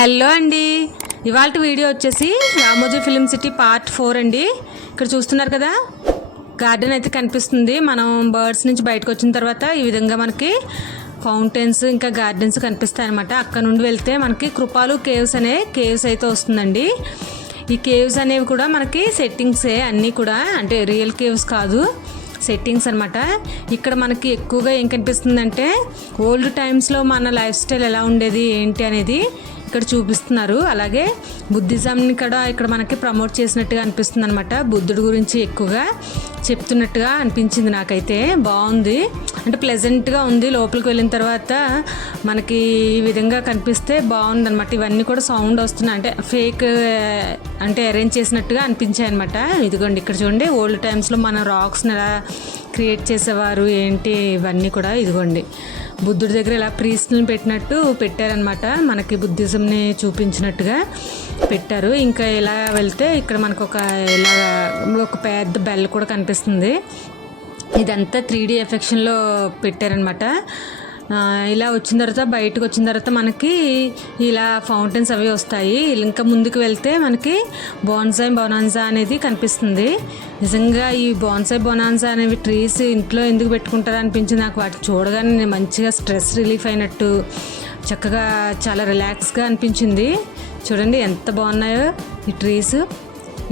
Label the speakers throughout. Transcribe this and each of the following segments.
Speaker 1: Hello అండి. ఇవాళ video వచ్చేసి Ramoji film city part four అండి. ఇక్కడ చూస్తున్నారు కదా? గార్డెన్ అయితే కనిపిస్తుంది. మనం బర్డ్స్ నుంచి బయటకు వచ్చిన తర్వాత ఈ విధంగా మనకి ఫౌంటైన్స్ ఇంకా గార్డెన్స్ కనిపిస్తాయి అనమాట అక్కడ నుండి వెళ్తే మనకి కృపాలు కేవ్స్ అనే కేవ్స్ అయితే వస్తుందండి. ఈ కేవ్స్ అనేవి కూడా మనకి సెట్టింగ్సే. అన్నీ కూడా అంటే రియల్ కేవ్స్ కాదు. సెట్టింగ్స్ అనమాట ఇక్కడ మనకి ఎక్కువగా ఏం కనిపిస్తుందంటే ఓల్డ్ టైమ్స్లో మన లైఫ్ స్టైల్ ఎలా ఉండేది ఏంటి అనేది ఇక్కడ చూపిస్తున్నారు. అలాగే బుద్ధిజంని కూడా ఇక్కడ మనకి ప్రమోట్ చేసినట్టుగా అనిపిస్తుంది అనమాట బుద్ధుడి గురించి ఎక్కువగా చెప్తున్నట్టుగా అనిపించింది నాకైతే. బాగుంది. అంటే ప్లెజెంట్గా ఉంది. లోపలికి వెళ్ళిన తర్వాత మనకి ఈ విధంగా కనిపిస్తే బాగుంది అనమాట ఇవన్నీ కూడా సౌండ్ వస్తున్నాయి. అంటే ఫేక్ అంటే అరేంజ్ చేసినట్టుగా అనిపించాయి అనమాట ఇదిగోండి ఇక్కడ చూడండి. ఓల్డ్ టైమ్స్లో మన రాక్స్ని ఎలా క్రియేట్ చేసేవారు ఏంటి ఇవన్నీ కూడా ఇదిగోండి. బుద్ధుడి దగ్గర ఇలా ప్రీస్ట్ని పెట్టినట్టు పెట్టారనమాట మనకి బుద్ధిజంని చూపించినట్టుగా పెట్టారు. ఇంకా ఇలా వెళ్తే ఇక్కడ మనకు ఒక ఇలా ఒక పెద్ద బెల్ కూడా కనిపిస్తుంది. ఇదంతా త్రీ డీ ఎఫెక్షన్లో పెట్టారనమాట ఇలా వచ్చిన తర్వాత బయటకు వచ్చిన తర్వాత మనకి ఇలా ఫౌంటైన్స్ అవి వస్తాయి. ఇంకా ముందుకు వెళ్తే మనకి బోన్సాయి బొనాన్సా అనేది కనిపిస్తుంది. నిజంగా ఈ బోన్సాయి బొనాన్సా అనేవి ట్రీస్ ఇంట్లో ఎందుకు పెట్టుకుంటారు అనిపించింది నాకు వాటి చూడగానే నేను మంచిగా స్ట్రెస్ రిలీఫ్ అయినట్టు చక్కగా చాలా రిలాక్స్గా అనిపించింది. చూడండి ఎంత బాగున్నాయో ఈ ట్రీస్.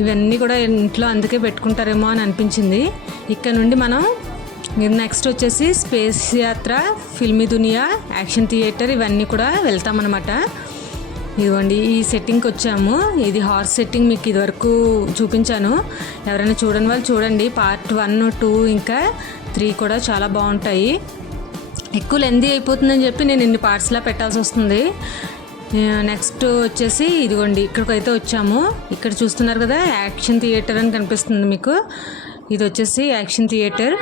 Speaker 1: ఇవన్నీ కూడా ఇంట్లో అందుకే పెట్టుకుంటారేమో అని అనిపించింది. ఇక్కడ నుండి మనం నెక్స్ట్ వచ్చేసి స్పేస్ యాత్ర ఫిల్మీ దునియా యాక్షన్ థియేటర్ ఇవన్నీ కూడా వెళ్తామన్నమాట. ఇదిగోండి ఈ సెట్టింగ్కి వచ్చాము. ఇది హార్స్ సెట్టింగ్ మీకు ఇదివరకు చూపించాను. ఎవరైనా చూడని వాళ్ళు చూడండి. పార్ట్ వన్ టూ ఇంకా త్రీ కూడా చాలా బాగుంటాయి. ఎక్కువ లెందీ అయిపోతుందని చెప్పి నేను ఇన్ని పార్ట్స్లా పెట్టాల్సి వస్తుంది. నెక్స్ట్ వచ్చేసి ఇదిగోండి ఇక్కడికైతే వచ్చాము. ఇక్కడ చూస్తున్నారు కదా యాక్షన్ థియేటర్ అని కనిపిస్తుంది మీకు. ఇది వచ్చేసి యాక్షన్ థియేటర్.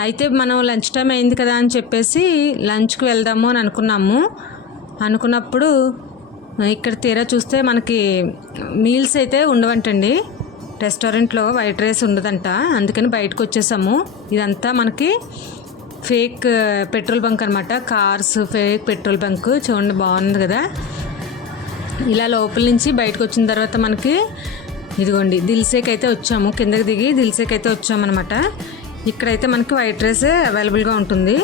Speaker 1: అయితే మనం లంచ్ టైం అయింది కదా అని చెప్పేసి లంచ్కి వెళ్దాము అని అనుకున్నాము. అనుకున్నప్పుడు ఇక్కడ తీరా చూస్తే మనకి మీల్స్ అయితే ఉండవంటండి. రెస్టారెంట్లో వైట్ రైస్ ఉండదంట. అందుకని బయటకు వచ్చేసాము. ఇదంతా మనకి ఫేక్ పెట్రోల్ బంక్ అనమాట కార్స్ ఫేక్ పెట్రోల్ బంక్. చూడండి బాగుంది కదా. ఇలా లోపల నుంచి బయటకు వచ్చిన తర్వాత మనకి ఇదిగోండి దిల్సేక్ అయితే వచ్చాము. కిందకి దిగి దిల్సేక్ అయితే వచ్చామన్నమాట. ఇక్కడైతే మనకి వైట్ రైస్ అవైలబుల్గా ఉంటుంది.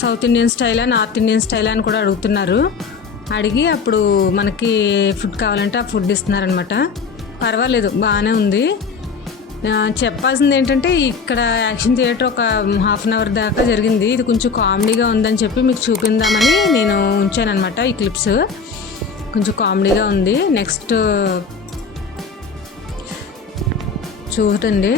Speaker 1: సౌత్ ఇండియన్ స్టైలా నార్త్ ఇండియన్ స్టైల్ అని కూడా అడుగుతున్నారు. అడిగి అప్పుడు మనకి ఫుడ్ కావాలంటే ఆ ఫుడ్ ఇస్తున్నారనమాట పర్వాలేదు బాగానే ఉంది. చెప్పాల్సింది ఏంటంటే ఇక్కడ యాక్షన్ థియేటర్ ఒక హాఫ్ అన్ అవర్ దాకా జరిగింది. ఇది కొంచెం కామెడీగా ఉందని చెప్పి మీకు చూపిందామని నేను ఉంచాను అనమాట ఈ క్లిప్స్. కొంచెం కామెడీగా ఉంది. నెక్స్ట్ చూడండి.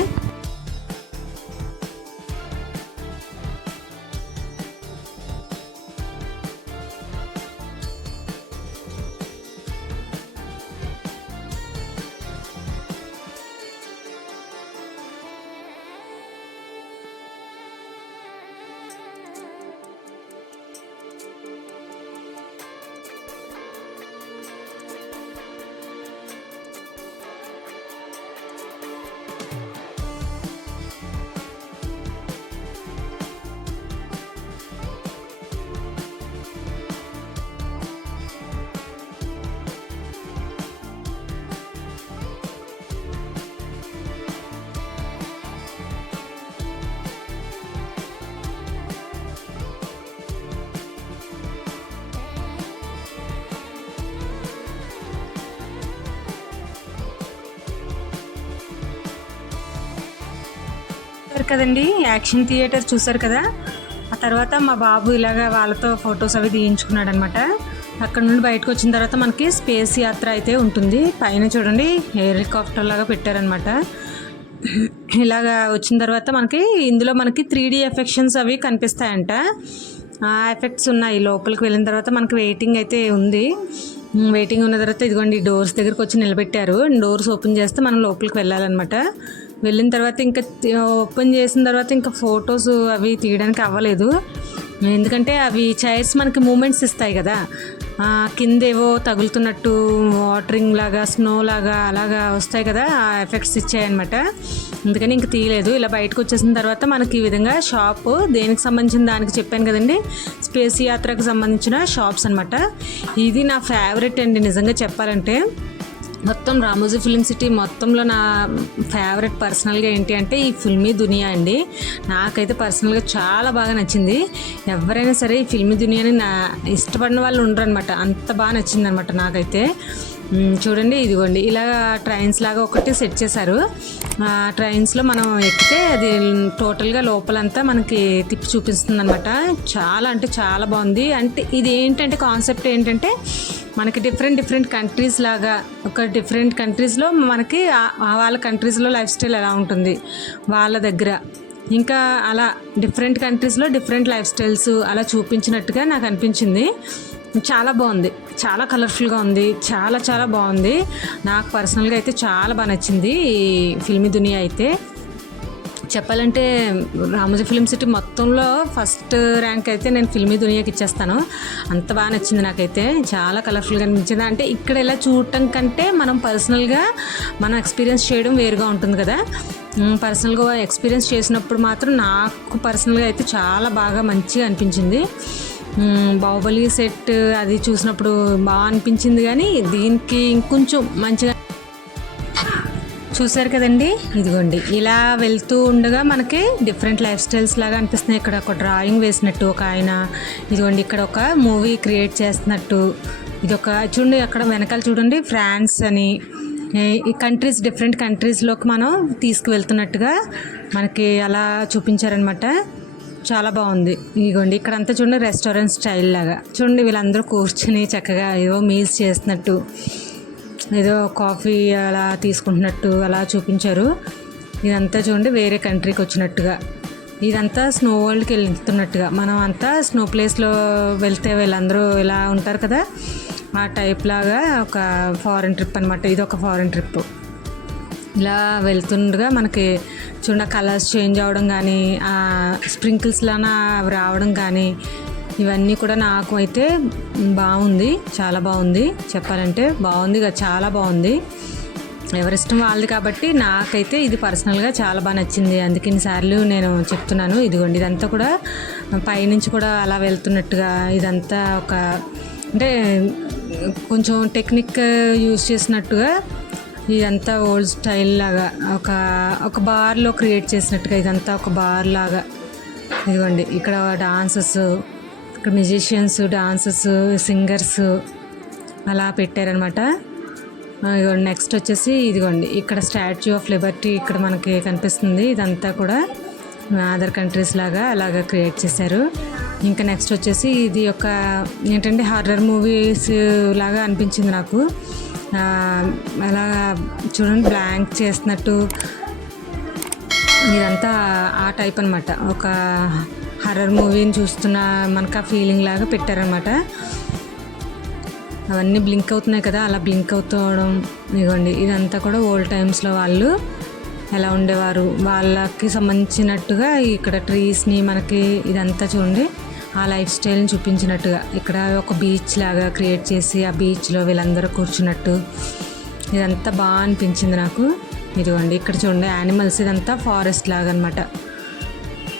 Speaker 1: కదండి యాక్షన్ థియేటర్ చూసారు కదా? ఆ తర్వాత మా బాబు ఇలాగ వాళ్ళతో ఫొటోస్ అవి తీయించుకున్నాడు అనమాట అక్కడ నుండి బయటకు వచ్చిన తర్వాత మనకి స్పేస్ యాత్ర అయితే ఉంటుంది. పైన చూడండి హెలికాప్టర్ లాగా పెట్టారనమాట. ఇలాగా వచ్చిన తర్వాత మనకి ఇందులో మనకి త్రీ డీ ఎఫెక్షన్స్ అవి కనిపిస్తాయంట. ఆ ఎఫెక్ట్స్ ఉన్నాయి. లోపలికి వెళ్ళిన తర్వాత మనకి వెయిటింగ్ అయితే ఉంది. వెయిటింగ్ ఉన్న తర్వాత ఇదిగోండి డోర్స్ దగ్గరకు వచ్చి నిలబెట్టారు. డోర్స్ ఓపెన్ చేస్తే మనం లోపలికి వెళ్ళాలన్నమాట. వెళ్ళిన తర్వాత ఇంకా ఓపెన్ చేసిన తర్వాత ఇంకా ఫొటోస్ అవి తీయడానికి అవ్వలేదు. ఎందుకంటే అవి చైర్స్ మనకి మూమెంట్స్ ఇస్తాయి కదా. కిందేవో తగులుతున్నట్టు వాటరింగ్ లాగా స్నో లాగా అలాగా వస్తాయి కదా ఆ ఎఫెక్ట్స్ ఇచ్చాయన్నమాట. అందుకని ఇంక తీయలేదు. ఇలా బయటకు వచ్చేసిన తర్వాత మనకి ఈ విధంగా షాప్ దేనికి సంబంధించిన దానికి చెప్పాను కదండి. స్పేస్ యాత్రకు సంబంధించిన షాప్స్ అనమాట ఇది నా ఫేవరెట్ అండి నిజంగా చెప్పాలంటే. మొత్తం రామోజీ ఫిలిం సిటీ మొత్తంలో నా ఫేవరెట్ పర్సనల్గా ఏంటి అంటే ఈ ఫిల్మీ దునియా అండి. నాకైతే పర్సనల్గా చాలా బాగా నచ్చింది. ఎవరైనా సరే ఈ ఫిల్మీ దునియాని నా ఇష్టపడిన వాళ్ళు ఉండరు అనమాట అంత బాగా నచ్చింది అనమాట నాకైతే చూడండి ఇదిగోండి. ఇలా ట్రైన్స్ లాగా ఒకటి సెట్ చేశారు. ఆ ట్రైన్స్లో మనం ఎక్కితే అది టోటల్గా లోపలంతా మనకి తిప్పి చూపిస్తుంది అనమాట చాలా అంటే చాలా బాగుంది. అంటే ఇది ఏంటంటే కాన్సెప్ట్ ఏంటంటే మనకి డిఫరెంట్ డిఫరెంట్ కంట్రీస్ లాగా ఒక డిఫరెంట్ కంట్రీస్లో మనకి వాళ్ళ కంట్రీస్లో లైఫ్ స్టైల్ ఎలా ఉంటుంది వాళ్ళ దగ్గర. ఇంకా అలా డిఫరెంట్ కంట్రీస్లో డిఫరెంట్ లైఫ్ స్టైల్స్ అలా చూపించినట్టుగా నాకు అనిపించింది. చాలా బాగుంది. చాలా కలర్ఫుల్గా ఉంది. చాలా చాలా బాగుంది. నాకు పర్సనల్గా అయితే చాలా బాగా నచ్చింది ఈ ఫిల్మీ దునియా అయితే. చెప్పాలంటే రామోజీ ఫిలిం సిటీ మొత్తంలో ఫస్ట్ ర్యాంక్ అయితే నేను ఫిల్మీ దునియాకి ఇచ్చేస్తాను. అంత బాగా నచ్చింది నాకైతే. చాలా కలర్ఫుల్గా అనిపించింది. అంటే ఇక్కడ ఇలా చూడటం కంటే మనం పర్సనల్గా మనం ఎక్స్పీరియన్స్ చేయడం వేరుగా ఉంటుంది కదా. పర్సనల్గా ఎక్స్పీరియన్స్ చేసినప్పుడు మాత్రం నాకు పర్సనల్గా అయితే చాలా బాగా మంచిగా అనిపించింది. బాహుబలి సెట్ అది చూసినప్పుడు బాగా అనిపించింది కానీ దీనికి ఇంకొంచెం మంచిగా చూసారు కదండి? ఇదిగోండి. ఇలా వెళ్తూ ఉండగా మనకి డిఫరెంట్ లైఫ్ స్టైల్స్ లాగా అనిపిస్తున్నాయి. ఇక్కడ ఒక డ్రాయింగ్ వేసినట్టు ఒక ఆయన ఇదిగోండి ఇక్కడ ఒక మూవీ క్రియేట్ చేస్తున్నట్టు. ఇది ఒక చూడండి అక్కడ వెనకాల చూడండి ఫ్రాన్స్ అని. ఈ కంట్రీస్ డిఫరెంట్ కంట్రీస్లోకి మనం తీసుకువెళ్తున్నట్టుగా మనకి అలా చూపించారనమాట. చాలా బాగుంది. ఇదిగోండి ఇక్కడ అంతా చూడండి రెస్టారెంట్ స్టైల్ లాగా. చూడండి వీళ్ళందరూ కూర్చుని చక్కగా ఏదో మీల్స్ చేస్తున్నట్టు. ఏదో కాఫీ అలా తీసుకుంటున్నట్టు అలా చూపించారు. ఇదంతా చూడండి వేరే కంట్రీకి వచ్చినట్టుగా. ఇదంతా స్నో వరల్డ్కి వెళ్తున్నట్టుగా. మనం అంతా స్నో ప్లేస్లో వెళ్తే వీళ్ళందరూ ఇలా ఉంటారు కదా? ఆ టైప్ లాగా ఒక ఫారెన్ ట్రిప్ అనమాట ఇది ఒక ఫారెన్ ట్రిప్. ఇలా వెళ్తుండగా మనకి చూడ కలర్స్ చేంజ్ అవ్వడం కానీ ఆ స్ప్రింకిల్స్లాన అవి రావడం కానీ ఇవన్నీ కూడా నాకు అయితే బాగుంది చాలా బాగుంది. చెప్పాలంటే బాగుంది చాలా బాగుంది. ఎవరిష్టం వాళ్ళది కాబట్టి నాకైతే ఇది పర్సనల్గా చాలా బాగా నచ్చింది. అందుకే ఇన్నిసార్లు నేను చెప్తున్నాను ఇదిగోండి ఇదంతా కూడా పైనుంచి కూడా అలా వెళ్తున్నట్టుగా ఇదంతా ఒక అంటే కొంచెం టెక్నిక్ యూజ్ చేసినట్టుగా ఇదంతా ఓల్డ్ స్టైల్ లాగా ఒక ఒక బార్లో క్రియేట్ చేసినట్టుగా ఇదంతా ఒక బార్ లాగా. ఇదిగోండి ఇక్కడ డాన్సెస్ ఇక్కడ మ్యూజిషియన్స్ డాన్సర్స్ సింగర్స్ అలా పెట్టారనమాట. ఇదిగోండి నెక్స్ట్ వచ్చేసి ఇదిగోండి ఇక్కడ స్టాచ్యూ ఆఫ్ లిబర్టీ ఇక్కడ మనకి కనిపిస్తుంది. ఇదంతా కూడా అదర్ కంట్రీస్ లాగా అలాగా క్రియేట్ చేశారు. ఇంకా నెక్స్ట్ వచ్చేసి ఇది ఒక ఏంటంటే హారర్ మూవీస్ లాగా అనిపించింది నాకు. అలా చూడండి బ్లాంక్ చేస్తున్నట్టు. ఇదంతా ఆ టైప్ అనమాట ఒక హర్రర్ మూవీని చూస్తున్న మనకు ఆ ఫీలింగ్ లాగా పెట్టారనమాట అవన్నీ బ్లింక్ అవుతున్నాయి కదా అలా బ్లింక్ అవుతవడం ఇదిగోండి ఇదంతా కూడా ఓల్డ్ టైమ్స్లో వాళ్ళు ఎలా ఉండేవారు వాళ్ళకి సంబంధించినట్టుగా ఇక్కడ ట్రీస్ని మనకి ఇదంతా చూడండి ఆ లైఫ్ స్టైల్ని చూపించినట్టుగా. ఇక్కడ ఒక బీచ్ లాగా క్రియేట్ చేసి ఆ బీచ్లో వీళ్ళందరూ కూర్చున్నట్టు. ఇదంతా బాగా అనిపించింది నాకు. ఇదిగోండి ఇక్కడ చూడండి యానిమల్స్ ఇదంతా ఫారెస్ట్ లాగా అనమాట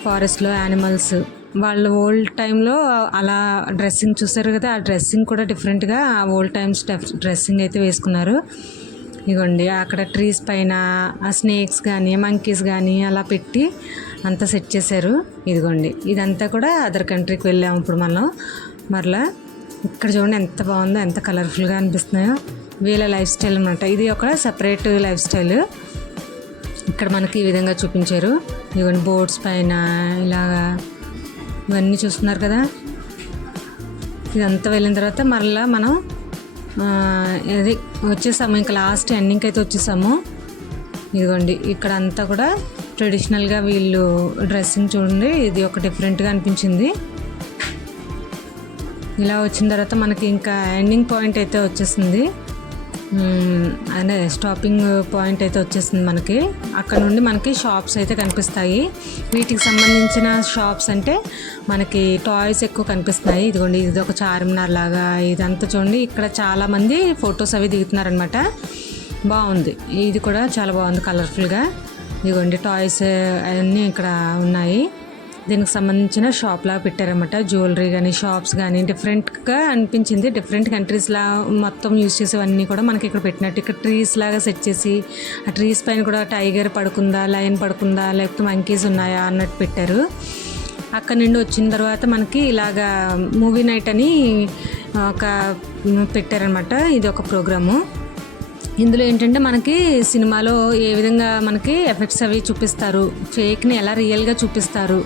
Speaker 1: ఫారెస్ట్లో యానిమల్స్ వాళ్ళు ఓల్డ్ టైంలో అలా డ్రెస్సింగ్ చూసారు కదా ఆ డ్రెస్సింగ్ కూడా డిఫరెంట్గా ఆ ఓల్డ్ టైమ్స్ డ్రెస్సింగ్ అయితే వేసుకున్నారు. ఇదిగోండి అక్కడ ట్రీస్ పైన ఆ స్నేక్స్ కానీ మంకీస్ కానీ అలా పెట్టి అంతా సెట్ చేశారు. ఇదిగోండి ఇదంతా కూడా అదర్ కంట్రీకి వెళ్ళాము ఇప్పుడు మనం. మరలా ఇక్కడ చూడండి ఎంత బాగుందో ఎంత కలర్ఫుల్గా అనిపిస్తున్నాయో. వీళ్ళ లైఫ్ స్టైల్ అనమాట ఇది ఒక సపరేట్ లైఫ్ స్టైల్ ఇక్కడ మనకి ఈ విధంగా చూపించారు. ఇదిగోండి బోర్డ్స్ పైన ఇలాగా ఇవన్నీ చూస్తున్నారు కదా? ఇదంతా వెళ్ళిన తర్వాత మరలా మనం అది ఇది వచ్చేసాము ఇంకా లాస్ట్ ఎండింగ్కి అయితే వచ్చేసాము. ఇదిగోండి ఇక్కడ అంతా కూడా ట్రెడిషనల్గా వీళ్ళు డ్రెస్సింగ్ చూడండి ఇది ఒక డిఫరెంట్గా అనిపించింది. ఇలా వచ్చిన తర్వాత మనకి ఇంకా ఎండింగ్ పాయింట్ అయితే వచ్చేసింది. అదే స్టాపింగ్ పాయింట్ అయితే వచ్చేసింది మనకి. అక్కడ నుండి మనకి షాప్స్ అయితే కనిపిస్తాయి. వీటికి సంబంధించిన షాప్స్ అంటే మనకి టాయ్స్ ఎక్కువ కనిపిస్తున్నాయి. ఇదిగోండి ఇది ఒక చార్మినార్ లాగా ఇదంతా చూడండి. ఇక్కడ చాలా మంది ఫొటోస్ అవి దిగుతున్నారనమాట బాగుంది. ఇది కూడా చాలా బాగుంది కలర్ఫుల్గా ఇదిగోండి టాయ్స్ అవన్నీ ఇక్కడ ఉన్నాయి. దీనికి సంబంధించిన షాప్లా పెట్టారన్నమాట. జ్యువెలరీ కానీ షాప్స్ కానీ డిఫరెంట్గా అనిపించింది. డిఫరెంట్ కంట్రీస్లా మొత్తం యూజ్ చేసేవన్నీ కూడా మనకి ఇక్కడ పెట్టినట్టు. ఇక్కడ ట్రీస్ లాగా సెట్ చేసి ఆ ట్రీస్ పైన కూడా టైగర్ పడుకుందా లయన్ పడుకుందా లేకపోతే మంకీస్ ఉన్నాయా అన్నట్టు పెట్టారు. అక్కడ నుండి వచ్చిన తర్వాత మనకి ఇలాగా మూవీ నైట్ అని ఒక పెట్టారనమాట ఇది ఒక ప్రోగ్రాము ఇందులో ఏంటంటే మనకి సినిమాలో ఏ విధంగా మనకి ఎఫెక్ట్స్ అవి చూపిస్తారు. ఫేక్ని ఎలా రియల్గా చూపిస్తారు.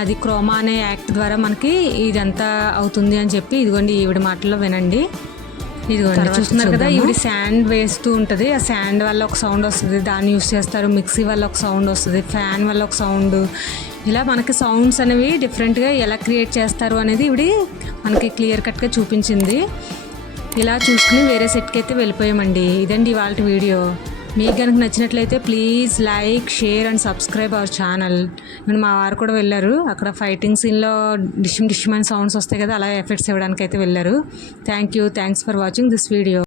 Speaker 1: అది క్రోమా అనే యాక్ట్ ద్వారా మనకి ఇదంతా అవుతుంది అని చెప్పి ఇదిగోండి ఈవిడ మాటల్లో వినండి. ఇదిగోండి చూస్తున్నారు కదా ఈవిడ శాండ్ వేస్తూ ఉంటుంది. ఆ శాండ్ వల్ల ఒక సౌండ్ వస్తుంది దాన్ని యూస్ చేస్తారు. మిక్సీ వల్ల ఒక సౌండ్ వస్తుంది ఫ్యాన్ వల్ల ఒక సౌండ్ ఇలా మనకి సౌండ్స్ అనేవి డిఫరెంట్గా ఎలా క్రియేట్ చేస్తారు అనేది ఇవిడి మనకి క్లియర్ కట్గా చూపించింది. ఇలా చూసుకుని వేరే సెట్కి అయితే వెళ్ళిపోయామండి. ఇదండి ఇవాళ వీడియో మీకు కనుక నచ్చినట్లయితే please like share and subscribe our channel నేను మా వారు కూడా వెళ్ళారు. అక్కడ ఫైటింగ్ సీన్లో డిషిమ్ డిషిమ్ అని సౌండ్స్ వస్తాయి కదా అలా ఎఫెక్ట్స్ ఇవ్వడానికి అయితే వెళ్ళారు. Thank you thanks for watching this video